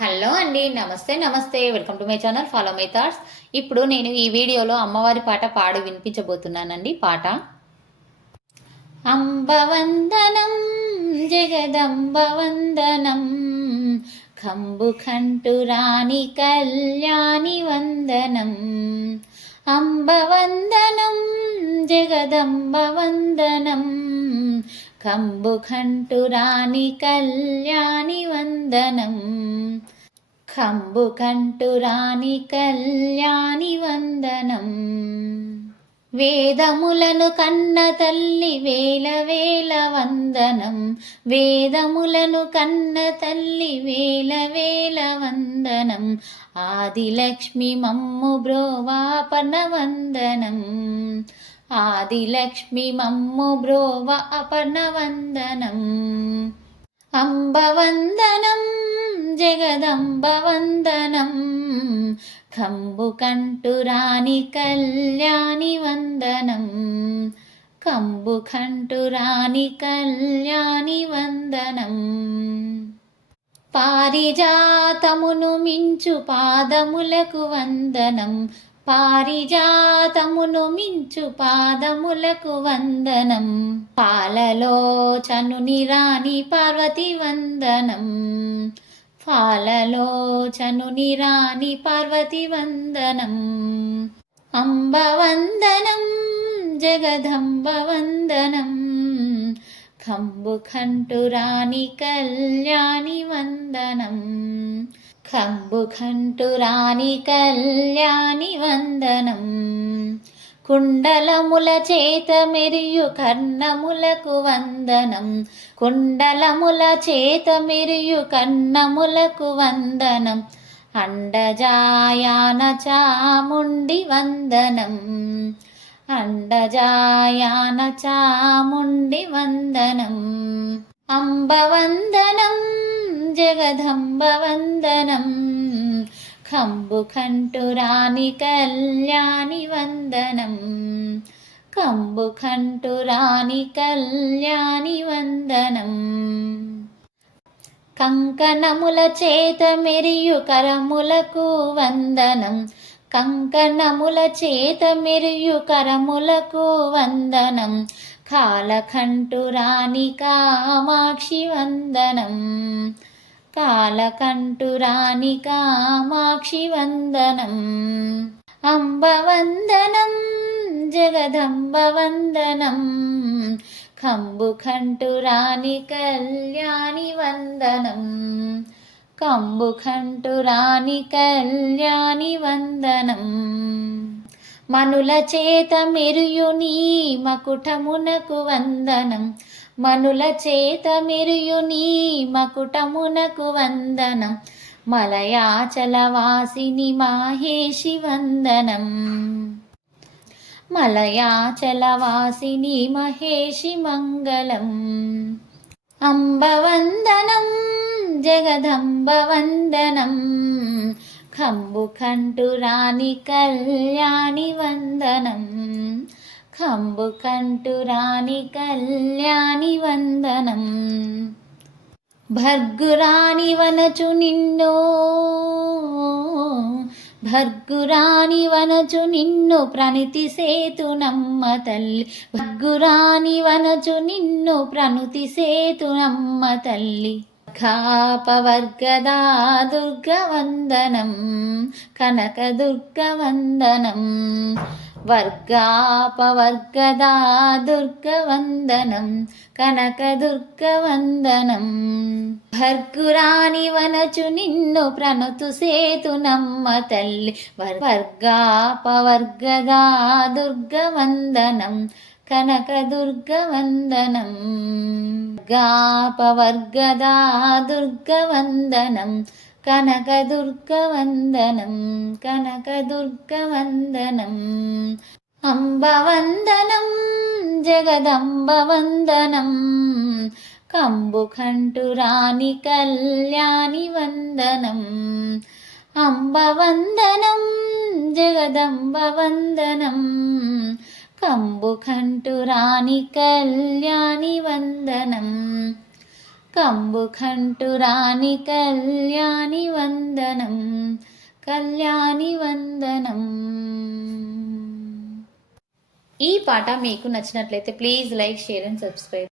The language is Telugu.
హలో అండి. నమస్తే. నమస్తే. Welcome to my channel follow my thoughts. ఇప్పుడు నేను ఈ వీడియోలో అమ్మవారి పాట పాడి వినిపించబోతున్నానండి. పాట అంబవందనం జగదంబవందనం కంబుకంఠురాణి కళ్యాణి వందనం అంబవందనం జగదంబవందనం కంబుకంఠురాణి కళ్యాణి వందనం కంబుకంఠురాణి కళ్యాణి వందనం వేదములను కన్న తల్లి వేల వేల వందనం వేదములను కన్న తల్లి వేల వేల వందనం ఆదిలక్ష్మి మమ్ము బ్రోవాపన వందనం ఆదిలక్ష్మి మమ్ము బ్రోవ అపన వందనం అంబవందనం జగదంబవందనం కంబుకంఠురాణి కళ్యాణి వందనం కంబుకంఠురాణి కళ్యాణి వందనం పారిజాతమును మించు పాదములకు వందనం పారిజాతమును మించు పాదములకు వందనం పాలలోచనుని రాణి పార్వతి వందనం పాలలోచనుని రాణి పార్వతి వందనం అంబవందనం జగదంబ వందనం కంబుకంఠురాణి కళ్యాణి వందనం కంబుకంఠురాణి కళ్యాణి వందనం కుండలముల చేత మెరియు కర్ణములకు వందనం కుండలముల చేత మెరియు కర్ణములకు వందనం అండజాయాన చాముండి వందనం అండజాయాన చాముండి వందనం అంబవందనం జగదంబవందనం కంబుకంఠురాణి కళ్యాణి వందనం కంబుకంఠురాణి కళ్యాణి వందనం కంకణముల చేత మెరియు కరములకు వందనం కంకణముల చేత మెరియు కరములకు వందనం కాలకంఠురాణి కామాక్షి వందనం కాలకంఠురాణి కామాక్షి వందనం అంబవందనం జగదంబవందనం కంబుకంఠురాణి కళ్యాణి వందనం కంబుకంఠురాణి కళ్యాణి వందనం మనుల చేత మెరియు నీ మకుటమునకు వందనం మనుల చేత మెరియు నీ మకుటమునకు వందనం మలయాచలవాసిని మాహేషి వందనం మలయాచలవాసిని మహేషి మంగళం అంబవందనం జగదంబవందనం కంబుకంఠురాణి కళ్యాణి వందనం కంబుకంఠురాణి కళ్యాణి వందనం భర్గురాణి వనచు నిన్ను భర్గురాణి వనచు నిన్ను ప్రణితి సేతునమ్మ తల్లి భర్గురాణి వనచు నిన్ను ప్రణుతి సేతునమ్మ తల్లి ఖాపవర్గదా దుర్గవందనం కనక దుర్గవందనం వర్గాపవర్గదా దుర్గవందనం కనక దుర్గవందనం భర్గురాణి వనచు నిన్ను ప్రణుతు సేతునమ్మ తల్లి వర్గాపవర్గదా దుర్గవందనం కనక దుర్గవందనం గాపవర్గదా దుర్గవందనం కనక దుర్గవందనం కనక దుర్గవందనం అంబవందనం జగదంబవందనం కంబుకంఠురాణి కళ్యాణి వందనం అంబవందనం జగదంబవందనం కంబుకంఠురాణి కళ్యాణి వందనం కంబు కంఠురాణి కళ్యాణి వందనం, కళ్యాణి వందనం. ఈ పాట మీకు నచ్చినట్లయితే please like, share and subscribe.